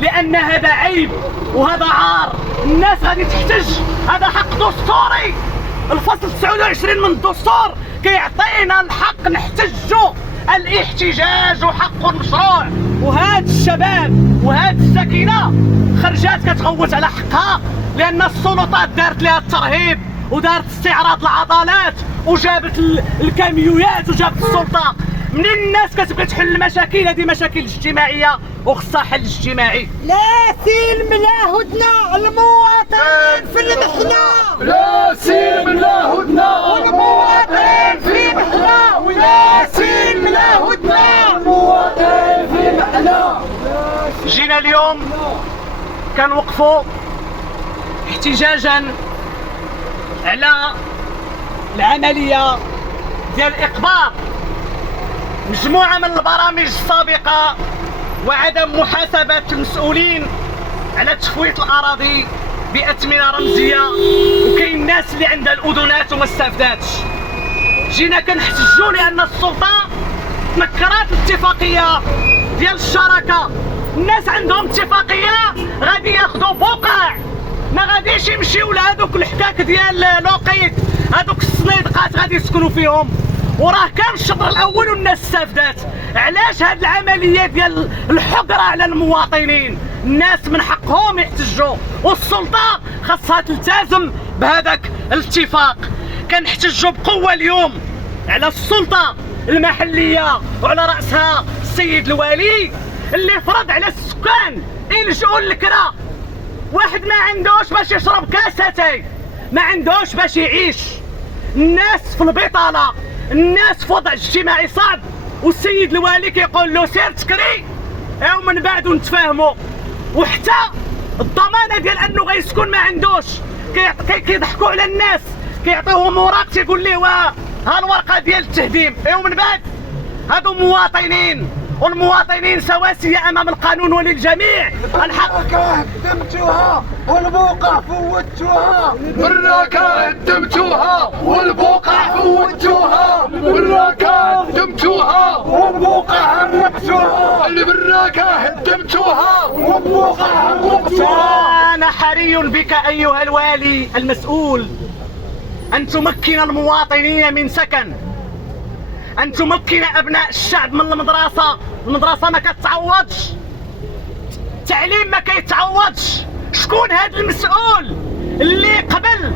لأن هذا عيب وهذا عار. الناس غادي تحتج، هذا حق دستوري. الفصل 29 من الدستور كيعطينا الحق نحتجوا، الاحتجاج حق مشروع. وهاد الشباب وهاد السكينة خرجات كتغوت على حقها، لأن السلطات دارت لها الترهيب ودارت استعراض العضلات وجابت الكاميويات وجابت السلطة. منين الناس كتبغي تحل المشاكل؟ هذه مشاكل اجتماعيه وخصها حل اجتماعي. لا سلم لا هدنه المواطنين في المحنه، لا سلم لا هدنه المواطنين في محنه، ولا سلم لا هدنه المواطنين في محنه. جينا اليوم كنوقفوا احتجاجا على العمليه ديال اقباض مجموعة من البرامج السابقة وعدم محاسبة المسؤولين على تفويت الأراضي بأثمنة رمزية، وكاين الناس اللي عندها الأذنات وما استفداتش. جينا كنحتجوا لأن السلطة تنكرات الاتفاقية ديال الشراكة. الناس عندهم اتفاقية غادي ياخدوا بقع، ما غاديش يمشيو لهادوك الحكاك ديال لوقيت، هادوك الصنيدقات غادي يسكنوا فيهم. وراه كان الشطر الاول والناس استفدات. علاش هاد العمليه ديال الحقره على المواطنين؟ الناس من حقهم يحتجوا، والسلطه خاصها تلتزم بهذاك الاتفاق. كنحتجوا بقوه اليوم على السلطه المحليه وعلى راسها السيد الوالي اللي فرض على السكان يلجؤوا للكرا. واحد ما عندوش باش يشرب كاستي، ما عندوش باش يعيش. الناس في البطاله، الناس في وضع اجتماعي صعب، والسيد الوالي كيقول له سير تكري ومن بعد نتفاهموا. وحتى الضمانه ديال انه غيسكن ما عندوش. كيضحكوا على الناس، كيعطيوهم اوراق تيقول ليه ها الورقه ديال التهديم، ومن بعد هادو مواطنين، والمواطنين سواسية امام القانون وللجميع الحق. هدمتوها والبقع فوتوها، بالراكه هدمتوها والبقع فوتوها، بالراكه هدمتوها والبقع هربتوها، اللي بالراكه هدمتوها والبقع هربتوها. انا حري بك ايها الوالي المسؤول ان تمكن المواطنين من سكن، أن تمكن أبناء الشعب من المدرسة. المدرسة ما كتعوضش، التعليم ما كيتعوضش. شكون هذا المسؤول اللي قبل